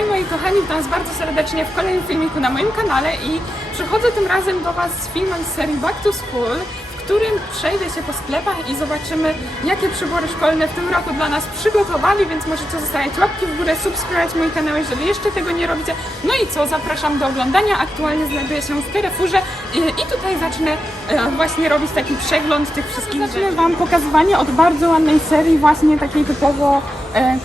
Hej moi kochani, witam Was bardzo serdecznie w kolejnym filmiku na moim kanale i przychodzę tym razem do Was z filmem z serii Back to School, w którym przejdę się po sklepach i zobaczymy jakie przybory szkolne w tym roku dla nas przygotowali, więc możecie zostawiać łapki w górę, subskrybować mój kanał, jeżeli jeszcze tego nie robicie. No i co, zapraszam do oglądania, aktualnie znajduję się w Carrefourze i, tutaj zacznę e, właśnie robić taki przegląd tych wszystkich Zacznę Wam pokazywanie od bardzo ładnej serii, właśnie takiej typowo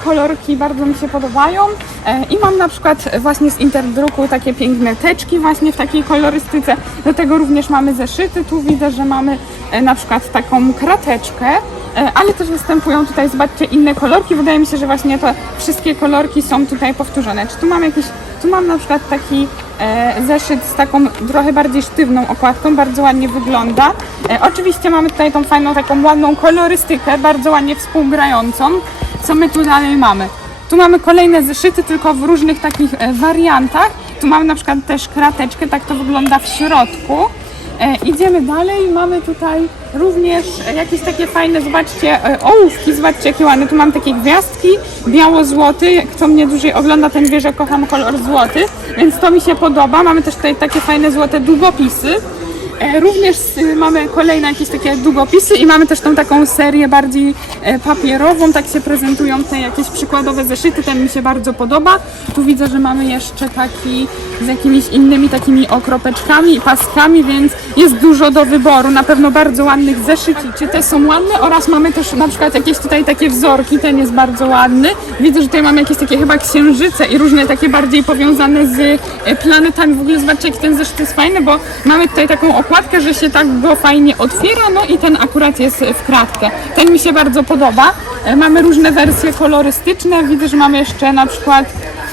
kolorki bardzo mi się podobają. E, i mam na przykład właśnie z Interdruku takie piękne teczki właśnie w takiej kolorystyce, do tego również mamy zeszyty, tu widzę, że mamy e, na przykład taką krateczkę, e, ale też występują tutaj, zobaczcie, inne kolorki, wydaje mi się, że właśnie te wszystkie kolorki są tutaj powtórzone, czy tu mam jakiś, tu mam na przykład taki e, zeszyt z taką trochę bardziej sztywną okładką, bardzo ładnie wygląda. E, oczywiście mamy tutaj tą fajną, taką ładną kolorystykę, bardzo ładnie współgrającą. Co my tu dalej mamy? Tu mamy kolejne zeszyty, tylko w różnych takich e, wariantach. Tu mamy na przykład też krateczkę, tak to wygląda w środku. E, idziemy dalej, mamy tutaj również jakieś takie fajne, zobaczcie, e, ołówki, zobaczcie jakie ładne. Tu mam takie gwiazdki, biało-złoty. Kto mnie dłużej ogląda, ten wie, że kocham kolor złoty, więc to mi się podoba. Mamy też tutaj takie fajne złote długopisy. E, Również y, mamy kolejne jakieś takie długopisy i mamy też tą taką serię bardziej e, papierową, tak się prezentują te jakieś przykładowe zeszyty, ten mi się bardzo podoba. Tu widzę, że mamy jeszcze taki z jakimiś innymi takimi okropeczkami i paskami, więc jest dużo do wyboru, na pewno bardzo ładnych zeszyci. Czy te są ładne? Oraz mamy też na przykład jakieś tutaj takie wzorki, ten jest bardzo ładny. Widzę, że tutaj mamy jakieś takie chyba księżyce i różne takie bardziej powiązane z e, planetami. W ogóle zobaczcie, jak ten zeszyt jest fajny, bo mamy tutaj taką okładkę, że się tak go fajnie otwiera, no i ten akurat jest w kratkę. Ten mi się bardzo podoba. E, Mamy różne wersje kolorystyczne. Widzę, że mamy jeszcze na przykład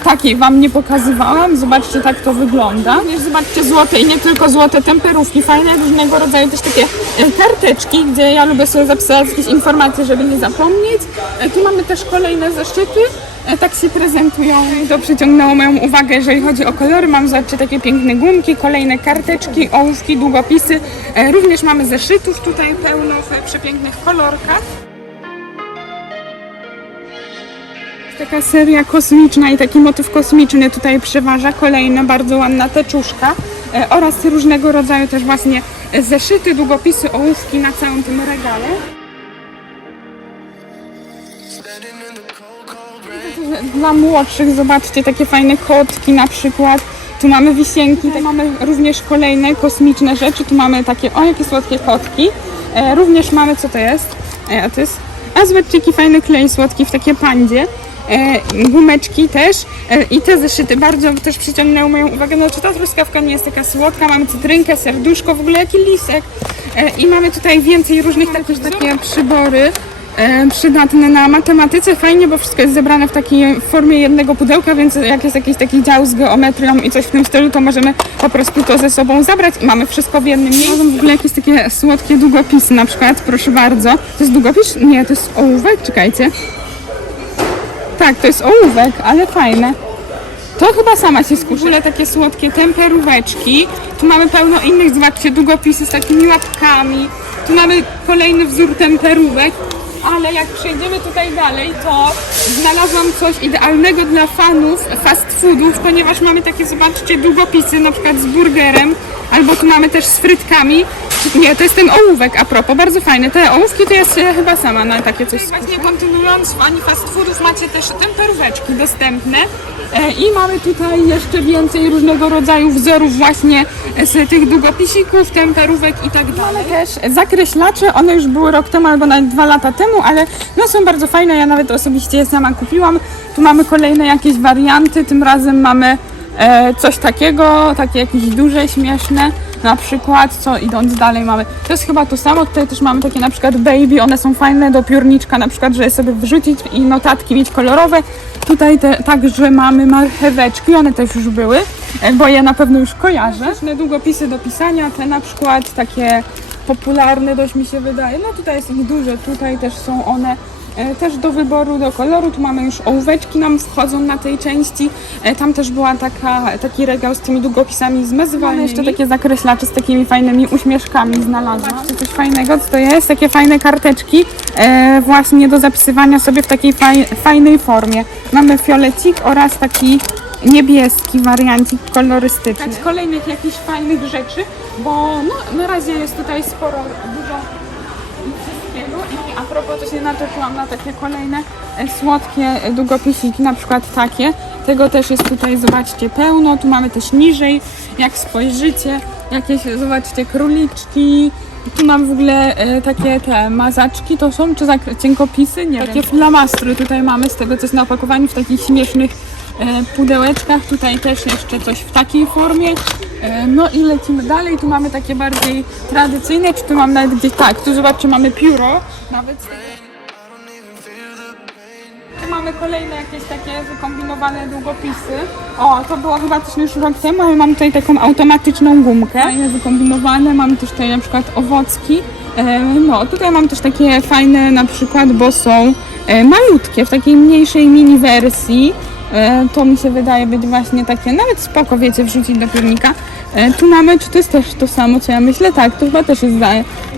takiej Wam nie pokazywałam. Zobaczcie, tak to wygląda. Również zobaczcie złote i nie tylko złote temperówki. Fajne, różnego rodzaju też takie e, karteczki, gdzie ja lubię sobie zapisać jakieś informacje, żeby nie zapomnieć. E, Tu mamy też kolejne zeszyty. E, Tak się prezentują. To przyciągnęło moją uwagę, jeżeli chodzi o kolory. Mam zobaczcie takie piękne gumki, kolejne karteczki, ołówki, długopisy. Również mamy zeszytów tutaj pełno w przepięknych kolorkach. Taka seria kosmiczna i taki motyw kosmiczny tutaj przeważa. Kolejna bardzo ładna teczuszka e, oraz różnego rodzaju też właśnie zeszyty, długopisy, ołówki na całym tym regale. Dla młodszych zobaczcie takie fajne kotki na przykład. Tu mamy wisienki, tutaj mamy również kolejne kosmiczne rzeczy. Tu mamy takie, o jakie słodkie kotki. E, również mamy, co to jest? E, a to jest, a zobaczcie jaki fajny klej słodki w takie pandzie. E, gumeczki też e, i te zeszyty bardzo też przyciągnęły moją uwagę. No czy ta truskawka nie jest taka słodka, mamy cytrynkę, serduszko, w ogóle jaki lisek. E, I mamy tutaj więcej różnych takich takie przybory przydatne na matematyce. Fajnie, bo wszystko jest zebrane w takiej formie jednego pudełka, więc jak jest jakiś taki dział z geometrią i coś w tym stylu, to możemy po prostu to ze sobą zabrać i mamy wszystko w jednym miejscu. Są w ogóle jakieś takie słodkie długopisy na przykład, proszę bardzo. To jest długopis? Nie, to jest ołówek, czekajcie. Tak, to jest ołówek, ale fajne. To chyba sama się skuszę. W ogóle takie słodkie temperóweczki. Tu mamy pełno innych, zobaczcie, długopisy z takimi łapkami. Tu mamy kolejny wzór temperówek. Ale jak przejdziemy tutaj dalej, to znalazłam coś idealnego dla fanów fast foodów, ponieważ mamy takie, zobaczcie, długopisy, na przykład z burgerem, albo tu mamy też z frytkami. Nie, to jest ten ołówek, a propos, bardzo fajny. Te ołówki to jest chyba sama na takie coś. Właśnie kontynuując, fani fast foodów macie też temperóweczki dostępne e, i mamy tutaj jeszcze więcej różnego rodzaju wzorów właśnie z tych długopisików, temperówek i tak dalej. Mamy też zakreślacze, one już były rok temu albo nawet dwa lata temu, ale no są bardzo fajne, ja nawet osobiście je sama kupiłam. Tu mamy kolejne jakieś warianty, tym razem mamy e, coś takiego, takie jakieś duże, śmieszne. Na przykład, co idąc dalej mamy, to jest chyba to samo, tutaj też mamy takie na przykład baby, one są fajne do piórniczka, na przykład, żeby sobie wrzucić i notatki mieć kolorowe. Tutaj te, także mamy marcheweczki, one też już były, e, bo je na pewno już kojarzę. Różne długopisy do pisania, te na przykład takie popularne dość mi się wydaje, no tutaj jest ich dużo, tutaj też są one E, Też do wyboru, do koloru, tu mamy już ołóweczki nam wchodzą na tej części. E, Tam też była taka, taki regał z tymi długopisami zmazywanymi. jeszcze takie zakreślacze z takimi fajnymi uśmieszkami znalazłam. Zobaczcie, coś fajnego, co to jest? Takie fajne karteczki e, właśnie do zapisywania sobie w takiej faj, fajnej formie. Mamy fiolecik oraz taki niebieski wariancik kolorystyczny. szukać kolejnych jakichś fajnych rzeczy, bo no, na razie jest tutaj sporo, dużo wszystkiego i a propos to się natoczyłam na takie kolejne e, słodkie e, długopisiki, na przykład takie. Tego też jest tutaj, zobaczcie, pełno. Tu mamy też niżej, jak spojrzycie, jakieś, zobaczcie, króliczki. Tu mam w ogóle e, takie te mazaczki, to są czy cienkopisy? Nie Takie flamastry tutaj mamy z tego, co jest na opakowaniu w takich śmiesznych pudełeczkach. Tutaj też jeszcze coś w takiej formie. E, No i lecimy dalej. Tu mamy takie bardziej tradycyjne, czy tu mam nawet gdzieś tak, tu zobaczcie, mamy pióro. Nawet. Tu mamy kolejne jakieś takie wykombinowane długopisy. O, to było chyba też już rok temu, ale mam tutaj taką automatyczną gumkę. Fajne wykombinowane, mamy też tutaj na przykład owocki. E, No, tutaj mam też takie fajne na przykład, bo są e, malutkie, w takiej mniejszej mini wersji. E, To mi się wydaje być właśnie takie, nawet spoko, wiecie, wrzucić do piórnika. E, Tu mamy, czy to jest też to samo, co ja myślę? Tak, to chyba też jest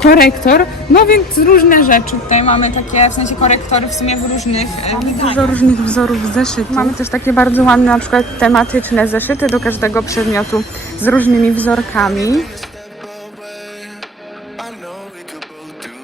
korektor. No więc różne rzeczy tutaj mamy takie, w sensie korektory w sumie w różnych e, wydaniach. Dużo różnych wzorów zeszytów. Mamy też takie bardzo ładne, na przykład tematyczne zeszyty do każdego przedmiotu z różnymi wzorkami. I know we could both do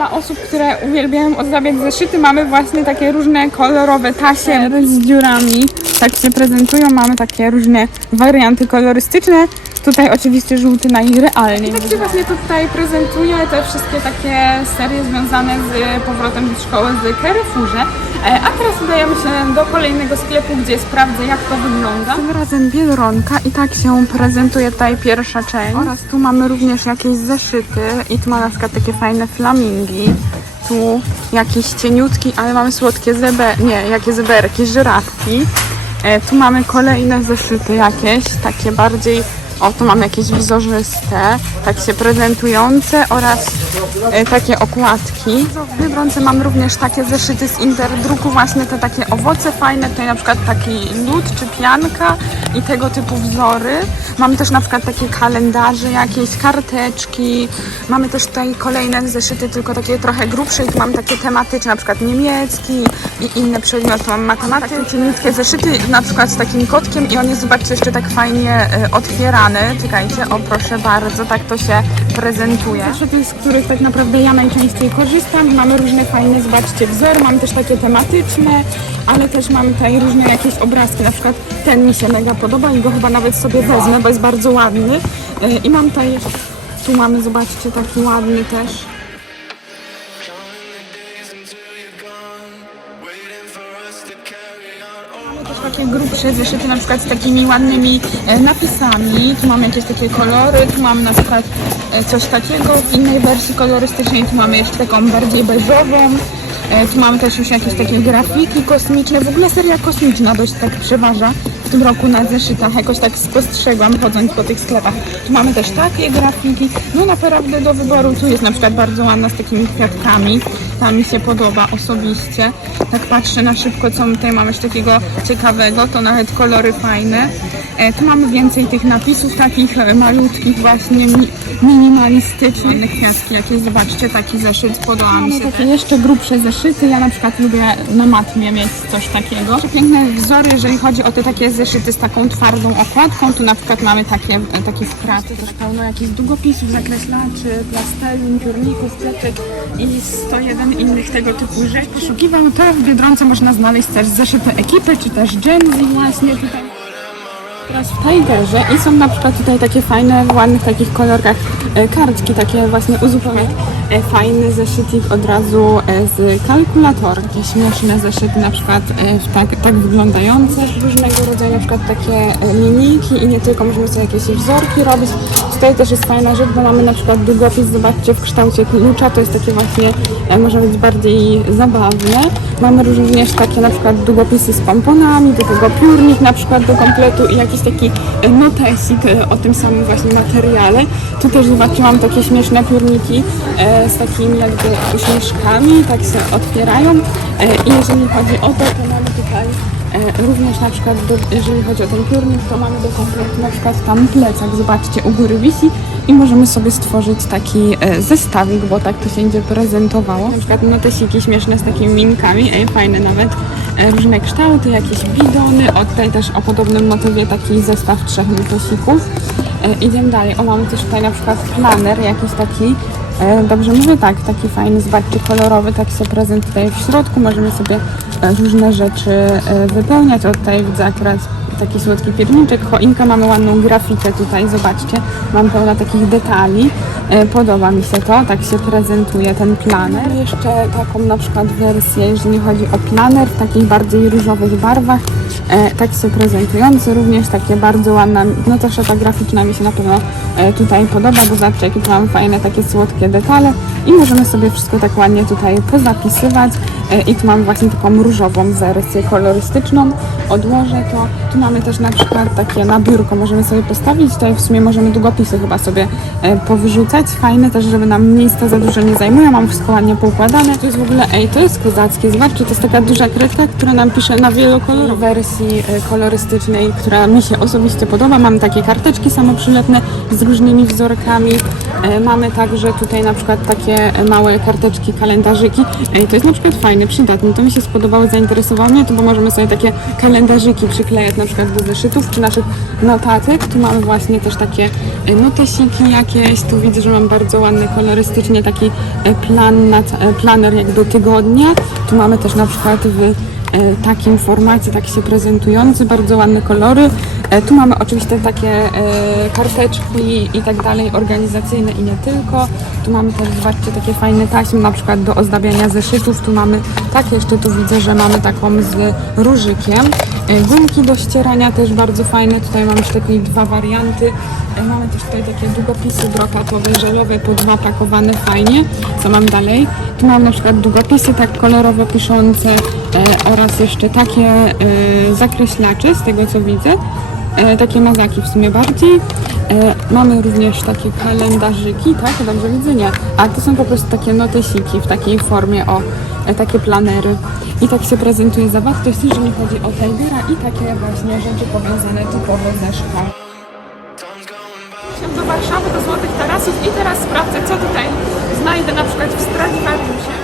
Dla osób, które uwielbiają ozdabiać zeszyty, mamy właśnie takie różne kolorowe tasie z dziurami. Tak się prezentują. Mamy takie różne warianty kolorystyczne. Tutaj oczywiście żółty najrealniej. Tak się właśnie tutaj prezentuje te wszystkie takie serie związane z powrotem do szkoły z Carrefourze. E, A teraz udajemy się do kolejnego sklepu, gdzie sprawdzę jak to wygląda. Tym razem Biedronka i tak się prezentuje tutaj pierwsza część. Oraz tu mamy również jakieś zeszyty i tu ma na przykład takie fajne flamingi. Tu jakieś cieniutki, ale mamy słodkie zebe, nie, jakie zeberki, żyrawki. E, tu mamy kolejne zeszyty jakieś, takie bardziej, o tu mamy jakieś wzorzyste, tak się prezentujące oraz e, takie okładki. W Biedronce mam również takie zeszyty z Interdruku, właśnie te takie owoce fajne, tutaj na przykład taki lód czy pianka i tego typu wzory. Mamy też na przykład takie kalendarze, jakieś karteczki. Mamy też tutaj kolejne zeszyty, tylko takie trochę grubsze i tu mamy takie tematyczne, na przykład niemiecki i inne przedmioty. Mam matematykę, takie zeszyty, na przykład z takim kotkiem i on jest, zobaczcie, jeszcze tak fajnie e, otwierany. Czekajcie, o proszę bardzo, tak to się prezentuje. Zeszyty, z których tak naprawdę ja najczęściej korzystam. Mamy różne fajne, zobaczcie, wzory, mamy też takie tematyczne, ale też mamy tutaj różne jakieś obrazki, na przykład ten mi się mega podoba i go chyba nawet sobie wezmę, bo jest bardzo ładny. E, I mam tutaj, tu mamy, zobaczcie, taki ładny też. Takie grubsze zeszyty, na przykład z takimi ładnymi e, napisami. Tu mamy jakieś takie kolory, tu mamy na przykład e, coś takiego w innej wersji kolorystycznej, tu mamy jeszcze taką bardziej beżową. E, Tu mamy też już jakieś takie grafiki kosmiczne. W ogóle seria kosmiczna dość tak przeważa w tym roku na zeszytach. Jakoś tak spostrzegłam chodząc po tych sklepach. Tu mamy też takie grafiki. No naprawdę do wyboru. Tu jest na przykład bardzo ładna z takimi kwiatkami. Ta mi się podoba osobiście. Tak patrzę na szybko, co my tutaj mamy jeszcze takiego ciekawego. To nawet kolory fajne. E, tu mamy więcej tych napisów takich e, malutkich właśnie mi, minimalistycznych. Kwiatki jakieś. Zobaczcie, taki zeszyt podoba mi się. Takie jeszcze grubsze zeszyty. Ja na przykład lubię na matmie mieć coś takiego. Piękne wzory, jeżeli chodzi o te takie zeszyty z taką twardą okładką. Tu na przykład mamy takie, takie straty. Też pełno jakichś długopisów, zakreślaczy, plastelin, piórników, pletek i 101 innych tego typu rzeczy. Poszukiwał to w Biedronce można znaleźć też zeszyty ekipy, czy też Gen właśnie tutaj. Teraz w Tigerze i są na przykład tutaj takie fajne, w ładnych takich kolorkach e, kartki, takie właśnie uzupełniać e, fajny zeszycik od razu e, z kalkulatorem. Takie śmieszne zeszyty na przykład e, tak, tak wyglądające. Różnego rodzaju na przykład takie linijki i nie tylko, możemy sobie jakieś wzorki robić. Tutaj też jest fajna rzecz, bo mamy na przykład długopis, zobaczcie, w kształcie klucza, to jest takie właśnie, e, może być bardziej zabawne. Mamy również takie na przykład długopisy z pomponami, do tego piórnik na przykład do kompletu i jakiś taki e, notesik e, o tym samym właśnie materiale. Tu też zobaczyłam takie śmieszne piórniki z takimi jakby uśmieszkami, tak się otwierają. I jeżeli chodzi o to, to mamy tutaj Również na przykład, do, jeżeli chodzi o ten piórnik, to mamy do kompletu na przykład tam plecak, zobaczcie, u góry wisi i możemy sobie stworzyć taki e, zestawik, bo tak to się będzie prezentowało. Na przykład notesiki śmieszne z takimi minkami, ej, fajne nawet, e, różne kształty, jakieś bidony, o tutaj też o podobnym motywie taki zestaw trzech notesików. E, idziemy dalej, o mamy też tutaj na przykład planer jakiś taki, E, Dobrze mówię, tak, taki fajny, zobaczcie, kolorowy, tak się prezentuje w środku. Możemy sobie różne rzeczy e, wypełniać. O, tutaj widzę akurat taki słodki pierniczek, choinkę, mamy ładną grafikę tutaj, zobaczcie. Mam pełno takich detali. E, Podoba mi się to, tak się prezentuje ten planer. Jeszcze taką na przykład wersję, jeżeli chodzi o planer w takich bardziej różowych barwach. E, tak się prezentujący, również takie bardzo ładna, no też ta graficzna mi się na pewno e, tutaj podoba, bo zobaczcie jakie tu mam fajne takie słodkie detale i możemy sobie wszystko tak ładnie tutaj pozapisywać e, i tu mam właśnie taką różową wersję kolorystyczną, odłożę to, tu mamy też na przykład takie na biurko, możemy sobie postawić, tutaj w sumie możemy długopisy chyba sobie e, powyrzucać, fajne też, żeby nam miejsca za dużo nie zajmuje, mam wszystko ładnie poukładane, to jest w ogóle, ej, to jest kozackie, zobaczcie, to jest taka duża kredka, która nam pisze na wielokolorowej wersji e, kolorystycznej, która mi się osobiście podoba. Mamy takie karteczki samoprzylepne z różnymi wzorkami. E, Mamy także tutaj na przykład takie e, małe karteczki, kalendarzyki. Ej, to jest na przykład fajne, przydatne. To mi się spodobało, zainteresowało mnie, to bo możemy sobie takie kalendarzyki przyklejać na przykład do zeszytów czy naszych notatek. Tu mamy właśnie też takie notesiki jakieś. Tu widzę, że mam bardzo ładny kolorystycznie taki e, plan e, planer jak do tygodnia. Tu mamy też na przykład w takim formacie, tak się prezentujący, bardzo ładne kolory. E, Tu mamy oczywiście takie e, karteczki i tak dalej, organizacyjne i nie tylko. Tu mamy też, zobaczcie, takie fajne taśmy, na przykład do ozdabiania zeszytów. Tu mamy, tak jeszcze tu widzę, że mamy taką z różykiem. E, Gumki do ścierania też bardzo fajne. Tutaj mamy takie dwa warianty. E, Mamy też tutaj takie długopisy brokatowe, żelowe, po dwa pakowane fajnie. Co mam dalej? Tu mam na przykład długopisy tak kolorowo piszące e, oraz jeszcze takie e, zakreślacze z tego co widzę. E, takie mazaki w sumie bardziej. E, mamy również takie kalendarzyki, tak? Dobrze widzę? Nie. A to są po prostu takie notesiki w takiej formie, o, e, takie planery. I tak się prezentuje zawartość, jeżeli chodzi o Tigera i takie właśnie rzeczy powiązane typowo ze szkołą. Do Warszawy, do Złotych Tarasów i teraz sprawdzę, co tutaj znajdę na przykład w Stradivariusie.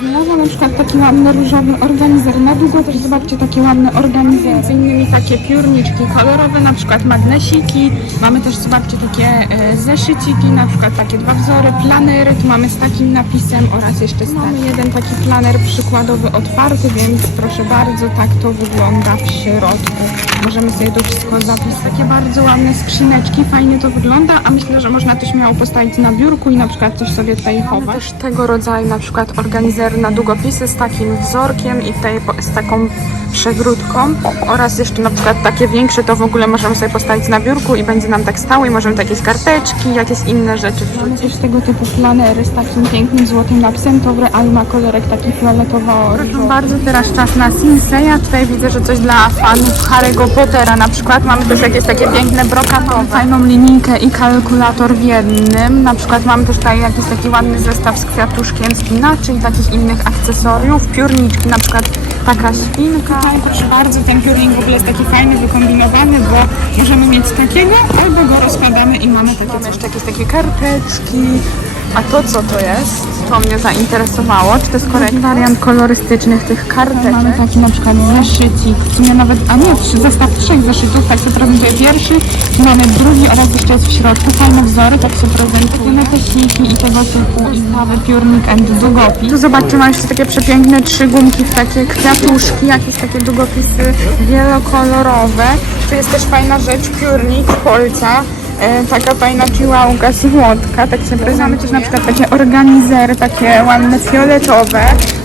Znalazłam na przykład taki ładny różowy organizer. Na długo też zobaczcie takie ładne organizery. Między innymi takie piórniczki kolorowe, na przykład magnesiki. Mamy też, zobaczcie, takie e, zeszyciki, na przykład takie dwa wzory, planery. Tu mamy z takim napisem oraz jeszcze z Mamy jeden taki planer przykładowy otwarty, więc proszę bardzo, tak to wygląda w środku. Możemy sobie tu wszystko zapisać. Takie bardzo ładne skrzyneczki, fajnie to wygląda, a myślę, że można też miało postawić na biurku i na przykład coś sobie tutaj chować. Też tego rodzaju na przykład organizer na długopisy z takim wzorkiem i po- z taką przegródką oraz jeszcze na przykład takie większe to w ogóle możemy sobie postawić na biurku i będzie nam tak stało i możemy takie jakieś karteczki, jakieś inne rzeczy Mamy też tego typu planery z takim pięknym złotym napisem, to w realu ma kolorek taki fioletowo Proszę bardzo, teraz czas na Sinseya. Tutaj widzę, że coś dla fanów Harry'ego Pottera na przykład. Mamy też jakieś takie piękne brokatowe. Fajną linijkę i kalkulator w jednym. Na przykład mamy też tutaj jakiś taki ładny zestaw z kwiatuszkiem spinaczy i takich innych akcesoriów. Piórniczki, na przykład taka świnka. Tutaj proszę bardzo, ten piórnik w ogóle jest taki fajny, wykombinowany, bo możemy mieć takiego, albo go rozkładamy i mamy takie Mamy jeszcze jakieś takie karteczki. A to co to jest? To mnie zainteresowało. Czy to jest korekta? Wariant kolorystycznych tych karteczek. Mamy taki na przykład zeszycik. W sumie nawet, a nie, trzy, zestaw trzech zeszytów. Tak się prezentuje pierwszy. Mamy drugi oraz jeszcze jest w środku. Fajne wzory, tak się prezentują. Notesiki i tego typu ustawy, piórnik and długopis. Tu zobaczcie, mam jeszcze takie przepiękne trzy gumki w takie kwiatuszki, jakieś takie długopisy wielokolorowe. Tu jest też fajna rzecz, piórnik, kolca. E, taka fajna ciłałka słodka, tak się prezentuje. też na przykład takie organizery, takie ładne fioletowe.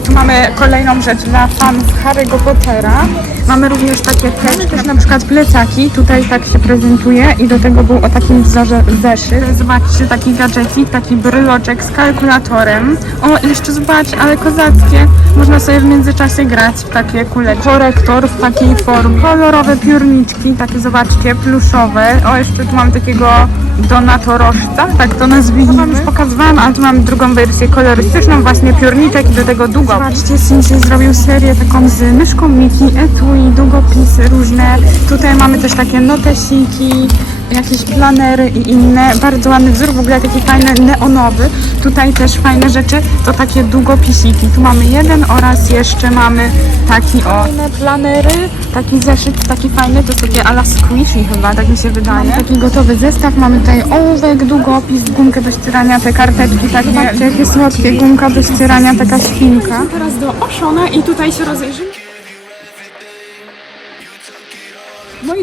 Tu mamy kolejną rzecz dla fanów Harry'ego Pottera. Mamy również takie też na przykład plecaki, tutaj tak się prezentuje i do tego był o takim wzorze zeszyt. Zobaczcie, taki gadżecik, taki bryloczek z kalkulatorem. O, jeszcze zobaczcie, ale kozackie. Można sobie w międzyczasie grać w takie kuleczki. Korektor w takiej formie. Kolorowe piórniczki, takie zobaczcie, pluszowe. O, jeszcze tu mam takiego donatorożca, tak to nazwijmy. To wam już pokazywałam, ale tu mam drugą wersję kolorystyczną, właśnie piórniczek i do tego długo. Zobaczcie, Sinsy zrobił serię taką z myszką Miki, etui, długopisy różne. Tutaj mamy też takie notesiki, jakieś planery i inne. Bardzo ładny wzór, w ogóle taki fajny, neonowy. Tutaj też fajne rzeczy, to takie długopisiki. Tu mamy jeden oraz jeszcze mamy taki o. Fajne planery, taki zeszyt, taki fajny, to jest takie ala squishy chyba, tak mi się wydaje. Mamy taki gotowy zestaw, mamy tutaj ołówek, długopis, gumkę do ścierania, te karteczki takie. Jakie słodkie, gumka do ścierania, taka świnka. Teraz do Oshona i tutaj się rozejrzymy.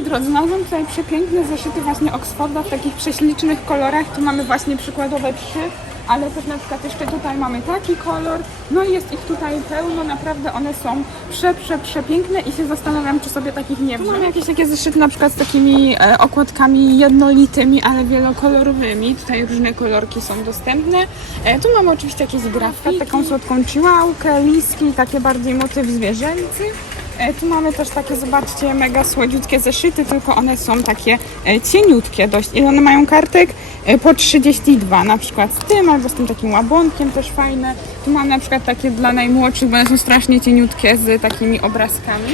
Drodzy, znalazłam tutaj przepiękne zeszyty właśnie Oxforda w takich prześlicznych kolorach. Tu mamy właśnie przykładowe trzy, ale też na przykład jeszcze tutaj mamy taki kolor. No i jest ich tutaj pełno, naprawdę one są prze, prze, przepiękne i się zastanawiam, czy sobie takich nie wziąć. Tu mamy jakieś takie zeszyty na przykład z takimi e, okładkami jednolitymi, ale wielokolorowymi. Tutaj różne kolorki są dostępne. E, tu mamy oczywiście jakieś grafiki, taką słodką chihuahkę, liski, takie bardziej motyw zwierzęcy. E, Tu mamy też takie, zobaczcie, mega słodziutkie zeszyty, tylko one są takie e, cieniutkie dość. I one mają kartek e, po 32, na przykład z tym albo z tym takim łabądkiem też fajne. Tu mamy na przykład takie dla najmłodszych, bo one są strasznie cieniutkie z takimi obrazkami.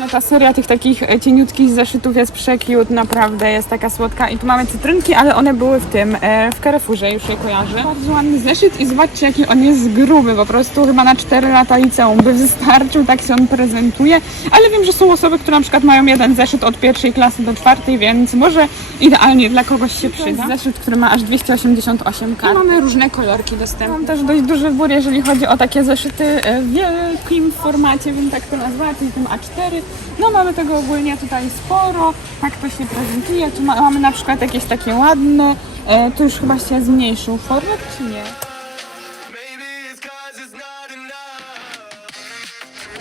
No ta seria tych takich e, cieniutkich zeszytów jest przekiut, naprawdę jest taka słodka. I tu mamy cytrynki, ale one były w tym, e, w Carrefourze, już je kojarzę. Bardzo ładny zeszyt i zobaczcie jaki on jest gruby, po prostu chyba na 4 lata liceum by wystarczył, tak się on prezentuje. Ale wiem, że są osoby, które na przykład mają jeden zeszyt od pierwszej klasy do czwartej, więc może idealnie dla kogoś się przyda. zeszyt, który ma aż 288 kart. Mamy różne kolorki dostępne. Mam też dość duży wybór, jeżeli chodzi o takie zeszyty e, w wielkim formacie, bym tak to nazwała, czyli tym A4. No mamy tego ogólnie tutaj sporo, tak to się prezentuje. Tu ma, mamy na przykład jakieś takie ładne, e, tu już chyba się zmniejszył format, czy nie?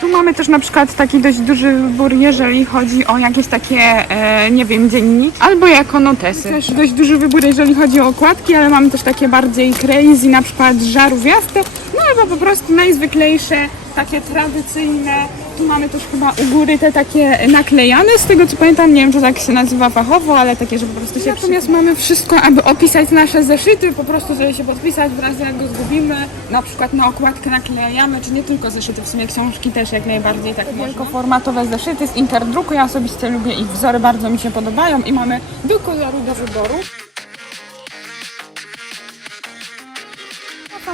Tu mamy też na przykład taki dość duży wybór, jeżeli chodzi o jakieś takie, e, nie wiem, dziennik, albo jako notesy. Też dość duży wybór, jeżeli chodzi o okładki, ale mamy też takie bardziej crazy, na przykład żarówiaste, no albo po prostu najzwyklejsze, takie tradycyjne. Tu mamy też chyba u góry te takie naklejane, z tego co pamiętam, nie wiem, czy tak się nazywa fachowo, ale takie, że po prostu się Natomiast mamy wszystko, aby opisać nasze zeszyty, po prostu sobie się podpisać w razie jak go zgubimy, na przykład na okładkę naklejamy, czy nie tylko zeszyty, w sumie książki też jak najbardziej tak Wielkoformatowe zeszyty z Interdruku, ja osobiście lubię ich wzory, bardzo mi się podobają i mamy do koloru do wyboru.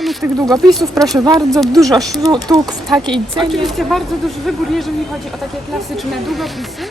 Fanów tych długopisów, proszę bardzo, dużo sztuk w takiej cenie. Oczywiście bardzo duży wybór, jeżeli chodzi o takie klasyczne długopisy.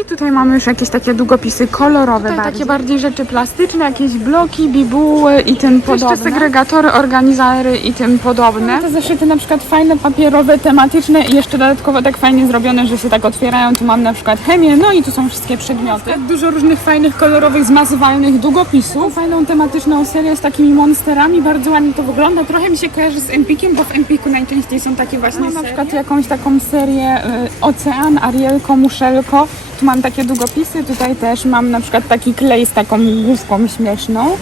I tutaj mamy już jakieś takie długopisy kolorowe Tutaj bardziej. takie bardziej rzeczy plastyczne, jakieś bloki, bibuły i tym podobne. Jeszcze segregatory, organizatory i tym podobne. Te zeszyty na przykład fajne, papierowe, tematyczne i jeszcze dodatkowo tak fajnie zrobione, że się tak otwierają. Tu mam na przykład chemię, no i tu są wszystkie przedmioty. Dużo różnych fajnych, kolorowych, zmazywalnych długopisów. Fajną tematyczną serię z takimi monsterami, bardzo ładnie to wygląda. Trochę mi się kojarzy z Empikiem, bo w Empiku najczęściej są takie właśnie Mam serie. na przykład jakąś taką serię y, Ocean, Arielko, Muszelko. Tu mam takie długopisy, tutaj też mam na przykład taki klej z taką główką śmieszną.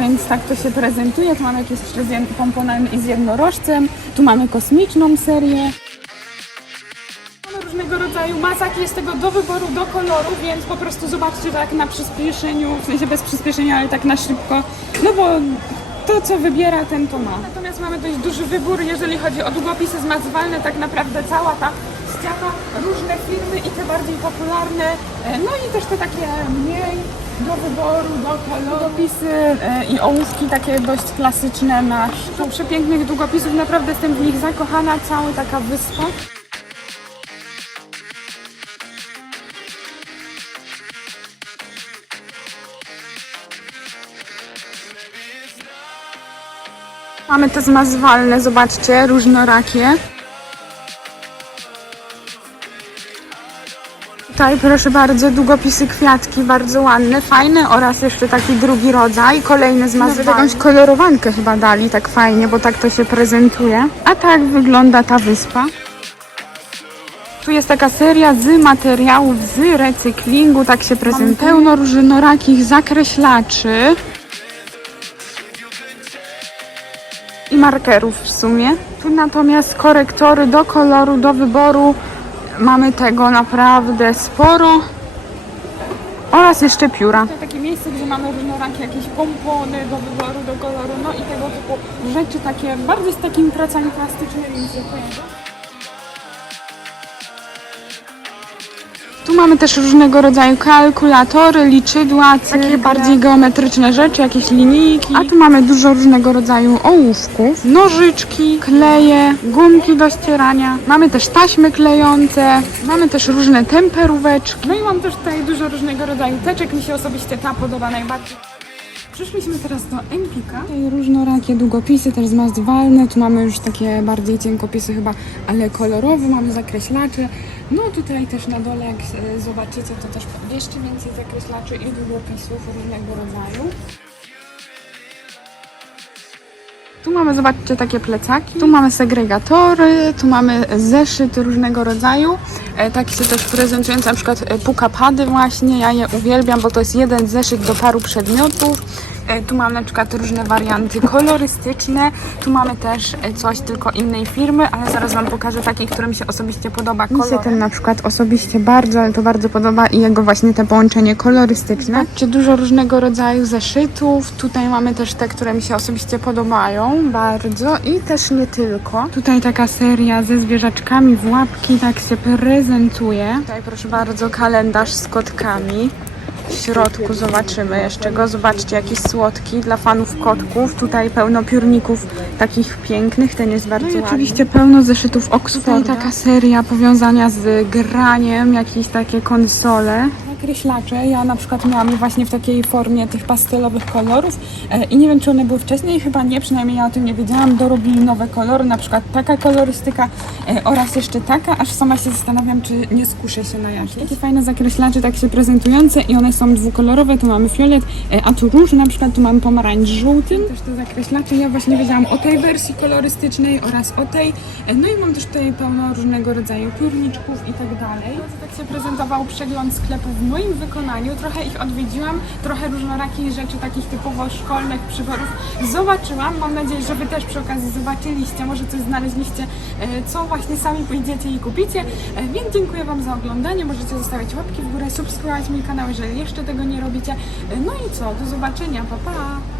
Więc tak to się prezentuje. Tu mamy jakieś jeszcze z pomponem i z jednorożcem. Tu mamy kosmiczną serię. Mamy różnego rodzaju masaki, jest tego do wyboru, do koloru, więc po prostu zobaczcie tak na przyspieszeniu, w sensie bez przyspieszenia, ale tak na szybko, no bo to co wybiera ten to ma. Natomiast mamy dość duży wybór, jeżeli chodzi o długopisy zmazywalne, tak naprawdę cała ta różne firmy i te bardziej popularne, e, no i też te takie mniej do wyboru, do koloru. E, i ołówki takie dość klasyczne na sztuk. Przepięknych długopisów, naprawdę jestem w nich zakochana, cała taka wyspa. Mamy te zmazywalne, zobaczcie, różnorakie. Tutaj proszę bardzo, długopisy kwiatki, bardzo ładne, fajne oraz jeszcze taki drugi rodzaj, kolejny zmazywalny. Nawet jakąś kolorowankę chyba dali tak fajnie, bo tak to się prezentuje. A tak wygląda ta wyspa. Tu jest taka seria z materiałów z recyklingu, tak się prezentuje. Pełno różnorakich zakreślaczy. i markerów w sumie. Tu natomiast korektory do koloru, do wyboru mamy tego naprawdę sporo. Oraz jeszcze pióra. To takie miejsce, gdzie mamy różnorakie jakieś pompony do wyboru, do koloru, no i tego typu rzeczy takie, bardziej z takimi pracami plastycznymi mi Tu mamy też różnego rodzaju kalkulatory, liczydła, takie bardziej geometryczne rzeczy, jakieś linijki. A tu mamy dużo różnego rodzaju ołówków, nożyczki, kleje, gumki do ścierania. Mamy też taśmy klejące, mamy też różne temperóweczki. No i mam też tutaj dużo różnego rodzaju teczek, mi się osobiście ta podoba najbardziej. Przyszliśmy teraz do Empika. Tutaj różnorakie długopisy, też zmazywalne. Tu mamy już takie bardziej cienkopisy chyba, ale kolorowe. Mamy zakreślacze. No tutaj też na dole, jak e, zobaczycie, to też jeszcze więcej zakreślaczy i długopisów różnego rodzaju. Tu mamy, zobaczcie, takie plecaki. Tu mamy segregatory, tu mamy zeszyty różnego rodzaju. E, takie się też prezentujące, na przykład e, pukapady właśnie. Ja je uwielbiam, bo to jest jeden zeszyt do paru przedmiotów. E, Tu mam na przykład różne warianty kolorystyczne. Tu mamy też e, coś tylko innej firmy, ale zaraz Wam pokażę taki, który mi się osobiście podoba. Mi się ten na przykład osobiście bardzo, ale to bardzo podoba i jego właśnie te połączenie kolorystyczne. Czy dużo różnego rodzaju zeszytów. Tutaj mamy też te, które mi się osobiście podobają bardzo i też nie tylko. Tutaj taka seria ze zwierzaczkami w łapki tak się prezentuje. Tutaj proszę bardzo kalendarz z kotkami. W środku zobaczymy jeszcze go. Zobaczcie, jakiś słodki dla fanów kotków. Tutaj pełno piórników takich pięknych. Ten jest bardzo no i oczywiście pełno zeszytów Oxforda. Tutaj taka seria powiązania z graniem, jakieś takie konsole. Nakreślacze. Ja na przykład miałam je właśnie w takiej formie tych pastelowych kolorów e, i nie wiem, czy one były wcześniej, chyba nie, przynajmniej ja o tym nie wiedziałam. Dorobili nowe kolory, na przykład taka kolorystyka e, oraz jeszcze taka, aż sama się zastanawiam, czy nie skuszę się na jakieś. Takie fajne zakreślacze, tak się prezentujące i one są dwukolorowe, tu mamy fiolet, e, a tu róż na przykład, tu mamy pomarańcz żółtym. Też te zakreślacze, ja właśnie wiedziałam o tej wersji kolorystycznej oraz o tej. No i mam też tutaj pełno różnego rodzaju piórniczków i tak dalej. Tak się prezentował przegląd sklepów w moim wykonaniu. Trochę ich odwiedziłam, trochę różnorakich rzeczy, takich typowo szkolnych przyborów zobaczyłam. Mam nadzieję, że Wy też przy okazji zobaczyliście, może coś znaleźliście, e, co właśnie sami pójdziecie i kupicie. E, Więc dziękuję Wam za oglądanie. Możecie zostawiać łapki w górę, subskrybować mój kanał, jeżeli jeszcze tego nie robicie. E, No i co, do zobaczenia, pa pa!